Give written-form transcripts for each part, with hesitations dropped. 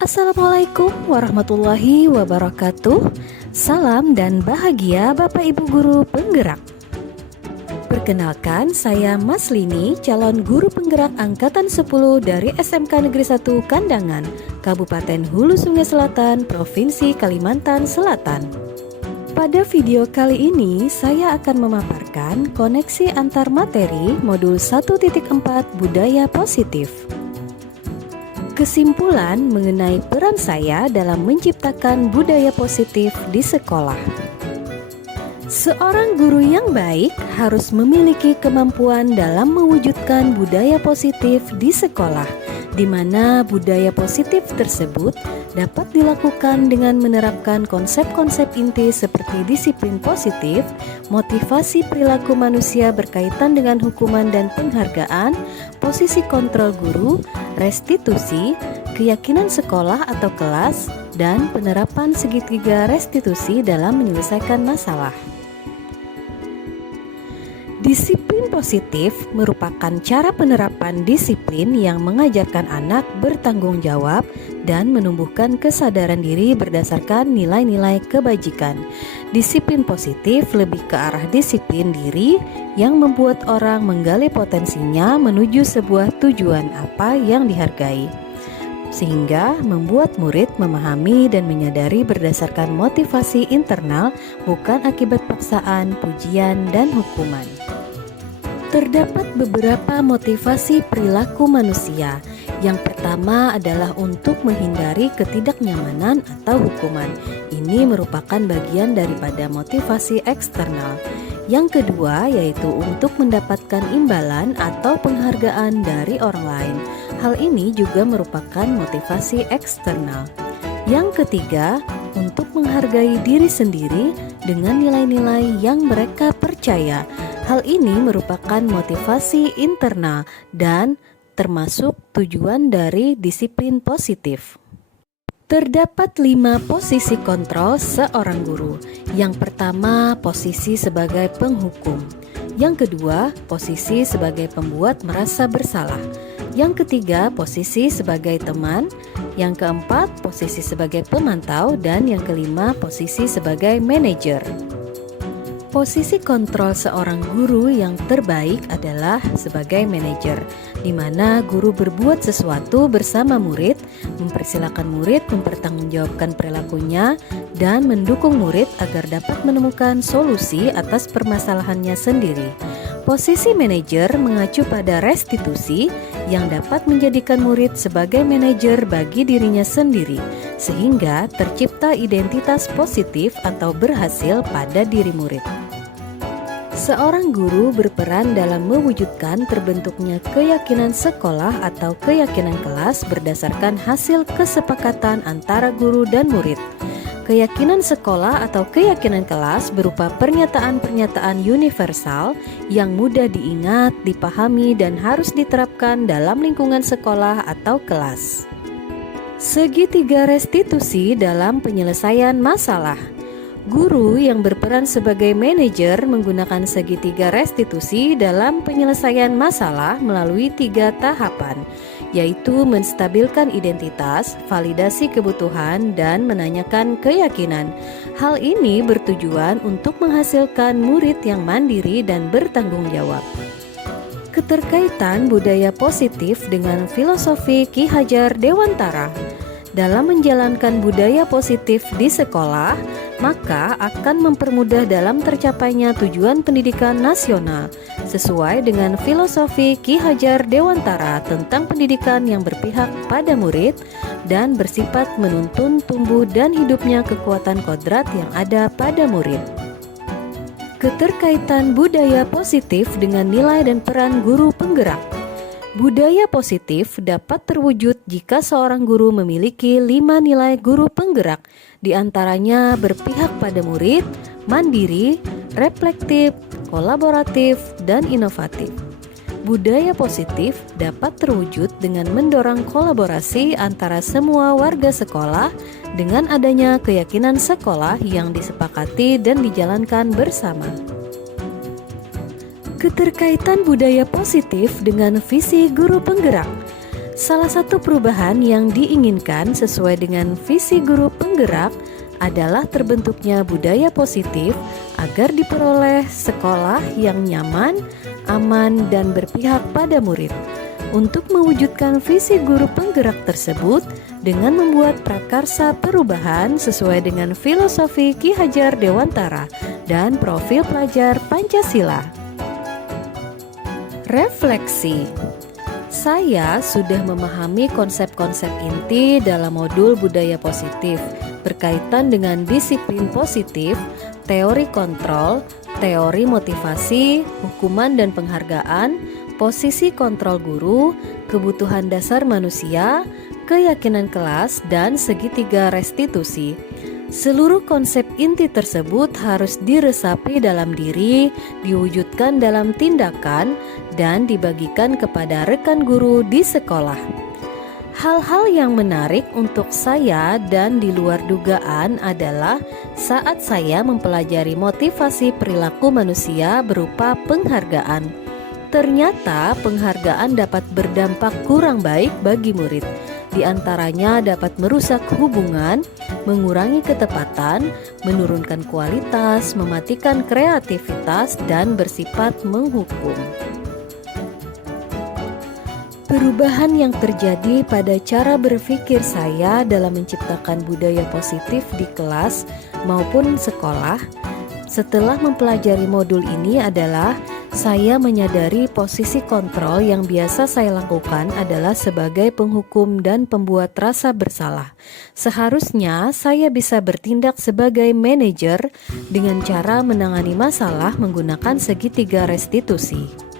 Assalamualaikum warahmatullahi wabarakatuh. Salam dan bahagia Bapak Ibu Guru Penggerak. Perkenalkan, saya Mas Lini, calon guru penggerak angkatan 10 dari SMK Negeri 1 Kandangan, Kabupaten Hulu Sungai Selatan, Provinsi Kalimantan Selatan. Pada video kali ini, saya akan memaparkan koneksi antar materi modul 1.4 Budaya Positif. Kesimpulan mengenai peran saya dalam menciptakan budaya positif di sekolah. Seorang guru yang baik harus memiliki kemampuan dalam mewujudkan budaya positif di sekolah, di mana budaya positif tersebut dapat dilakukan dengan menerapkan konsep-konsep inti seperti disiplin positif, motivasi perilaku manusia berkaitan dengan hukuman dan penghargaan, posisi kontrol guru, restitusi, keyakinan sekolah atau kelas, dan penerapan segitiga restitusi dalam menyelesaikan masalah. Disiplin positif merupakan cara penerapan disiplin yang mengajarkan anak bertanggung jawab dan menumbuhkan kesadaran diri berdasarkan nilai-nilai kebajikan. Disiplin positif lebih ke arah disiplin diri yang membuat orang menggali potensinya menuju sebuah tujuan apa yang dihargai, sehingga membuat murid memahami dan menyadari berdasarkan motivasi internal, bukan akibat paksaan, pujian, dan hukuman. Terdapat beberapa motivasi perilaku manusia. Yang pertama adalah untuk menghindari ketidaknyamanan atau hukuman. Ini merupakan bagian daripada motivasi eksternal. Yang kedua yaitu untuk mendapatkan imbalan atau penghargaan dari orang lain. Hal ini juga merupakan motivasi eksternal. Yang ketiga, untuk menghargai diri sendiri dengan nilai-nilai yang mereka percaya. Hal ini merupakan motivasi internal dan termasuk tujuan dari disiplin positif. Terdapat 5 posisi kontrol seorang guru. Yang pertama, posisi sebagai penghukum. Yang kedua, posisi sebagai pembuat merasa bersalah. Yang ketiga, posisi sebagai teman. Yang keempat, posisi sebagai pemantau. Dan yang kelima, posisi sebagai manajer. Posisi kontrol seorang guru yang terbaik adalah sebagai manajer, di mana guru berbuat sesuatu bersama murid, mempersilahkan murid mempertanggungjawabkan perilakunya, dan mendukung murid agar dapat menemukan solusi atas permasalahannya sendiri. Posisi manajer mengacu pada restitusi yang dapat menjadikan murid sebagai manajer bagi dirinya sendiri, sehingga tercipta identitas positif atau berhasil pada diri murid. Seorang guru berperan dalam mewujudkan terbentuknya keyakinan sekolah atau keyakinan kelas berdasarkan hasil kesepakatan antara guru dan murid. Keyakinan sekolah atau keyakinan kelas berupa pernyataan-pernyataan universal yang mudah diingat, dipahami, dan harus diterapkan dalam lingkungan sekolah atau kelas. Segitiga restitusi dalam penyelesaian masalah. Guru yang berperan sebagai manajer menggunakan segitiga restitusi dalam penyelesaian masalah melalui 3 tahapan, yaitu menstabilkan identitas, validasi kebutuhan, dan menanyakan keyakinan. Hal ini bertujuan untuk menghasilkan murid yang mandiri dan bertanggung jawab. Keterkaitan budaya positif dengan filosofi Ki Hajar Dewantara. Dalam menjalankan budaya positif di sekolah, maka akan mempermudah dalam tercapainya tujuan pendidikan nasional sesuai dengan filosofi Ki Hajar Dewantara tentang pendidikan yang berpihak pada murid dan bersifat menuntun tumbuh dan hidupnya kekuatan kodrat yang ada pada murid. Keterkaitan budaya positif dengan nilai dan peran guru penggerak. Budaya positif dapat terwujud jika seorang guru memiliki 5 nilai guru penggerak, di antaranya berpihak pada murid, mandiri, reflektif, kolaboratif, dan inovatif. Budaya positif dapat terwujud dengan mendorong kolaborasi antara semua warga sekolah dengan adanya keyakinan sekolah yang disepakati dan dijalankan bersama. Keterkaitan budaya positif dengan visi guru penggerak. Salah satu perubahan yang diinginkan sesuai dengan visi guru penggerak adalah terbentuknya budaya positif agar diperoleh sekolah yang nyaman, aman, dan berpihak pada murid. Untuk mewujudkan visi guru penggerak tersebut dengan membuat prakarsa perubahan sesuai dengan filosofi Ki Hajar Dewantara dan profil pelajar Pancasila. Refleksi. Saya sudah memahami konsep-konsep inti dalam modul budaya positif berkaitan dengan disiplin positif, teori kontrol, teori motivasi, hukuman dan penghargaan, posisi kontrol guru, kebutuhan dasar manusia, keyakinan kelas, dan segitiga restitusi. Seluruh konsep inti tersebut harus diresapi dalam diri, diwujudkan dalam tindakan, dan dibagikan kepada rekan guru di sekolah. Hal-hal yang menarik untuk saya dan di luar dugaan adalah saat saya mempelajari motivasi perilaku manusia berupa penghargaan. Ternyata penghargaan dapat berdampak kurang baik bagi murid. Di antaranya dapat merusak hubungan, mengurangi ketepatan, menurunkan kualitas, mematikan kreativitas, dan bersifat menghukum. Perubahan yang terjadi pada cara berpikir saya dalam menciptakan budaya positif di kelas maupun sekolah setelah mempelajari modul ini adalah saya menyadari posisi kontrol yang biasa saya lakukan adalah sebagai penghukum dan pembuat rasa bersalah. Seharusnya saya bisa bertindak sebagai manajer dengan cara menangani masalah menggunakan segitiga restitusi.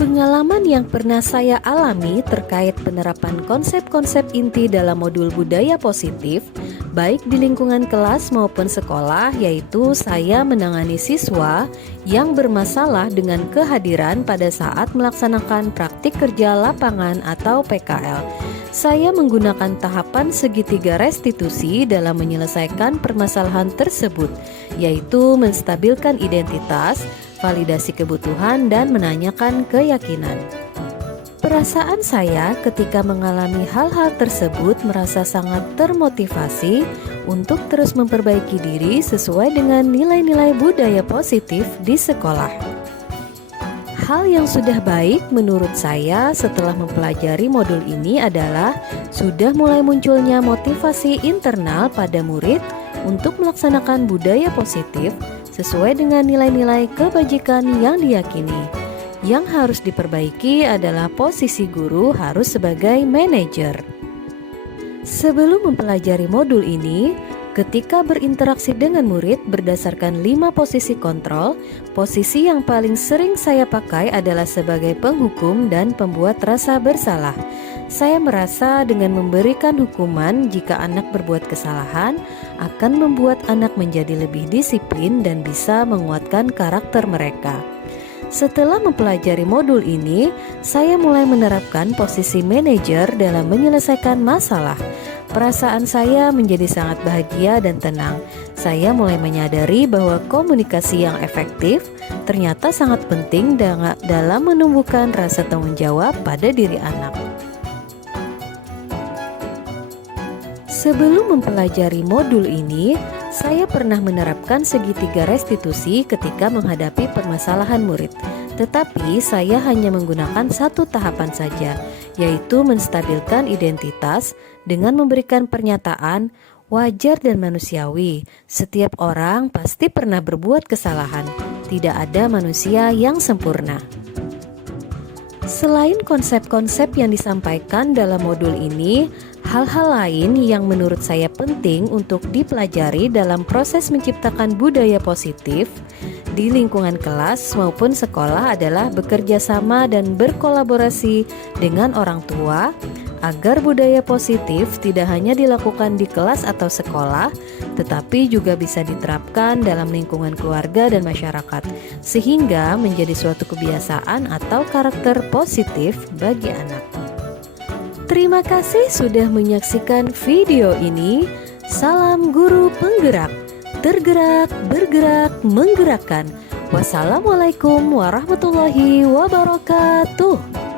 Pengalaman yang pernah saya alami terkait penerapan konsep-konsep inti dalam modul budaya positif, baik di lingkungan kelas maupun sekolah, yaitu saya menangani siswa yang bermasalah dengan kehadiran pada saat melaksanakan praktik kerja lapangan atau PKL. Saya menggunakan tahapan segitiga restitusi dalam menyelesaikan permasalahan tersebut, yaitu menstabilkan identitas, validasi kebutuhan, dan menanyakan keyakinan. Perasaan saya ketika mengalami hal-hal tersebut merasa sangat termotivasi untuk terus memperbaiki diri sesuai dengan nilai-nilai budaya positif di sekolah. Hal yang sudah baik menurut saya setelah mempelajari modul ini adalah sudah mulai munculnya motivasi internal pada murid untuk melaksanakan budaya positif sesuai dengan nilai-nilai kebajikan yang diyakini. Yang harus diperbaiki adalah posisi guru harus sebagai manajer. Sebelum mempelajari modul ini, ketika berinteraksi dengan murid berdasarkan 5 posisi kontrol, posisi yang paling sering saya pakai adalah sebagai penghukum dan pembuat rasa bersalah. Saya merasa dengan memberikan hukuman jika anak berbuat kesalahan akan membuat anak menjadi lebih disiplin dan bisa menguatkan karakter mereka. Setelah mempelajari modul ini, saya mulai menerapkan posisi manajer dalam menyelesaikan masalah. Perasaan saya menjadi sangat bahagia dan tenang. Saya mulai menyadari bahwa komunikasi yang efektif ternyata sangat penting dalam menumbuhkan rasa tanggung jawab pada diri anak. Sebelum mempelajari modul ini, saya pernah menerapkan segitiga restitusi ketika menghadapi permasalahan murid. Tetapi saya hanya menggunakan satu tahapan saja, yaitu menstabilkan identitas dengan memberikan pernyataan wajar dan manusiawi. Setiap orang pasti pernah berbuat kesalahan. Tidak ada manusia yang sempurna. Selain konsep-konsep yang disampaikan dalam modul ini, hal-hal lain yang menurut saya penting untuk dipelajari dalam proses menciptakan budaya positif di lingkungan kelas maupun sekolah adalah bekerja sama dan berkolaborasi dengan orang tua agar budaya positif tidak hanya dilakukan di kelas atau sekolah, tetapi juga bisa diterapkan dalam lingkungan keluarga dan masyarakat, sehingga menjadi suatu kebiasaan atau karakter positif bagi anak. Terima kasih sudah menyaksikan video ini. Salam guru penggerak, tergerak, bergerak, menggerakkan. Wassalamualaikum warahmatullahi wabarakatuh.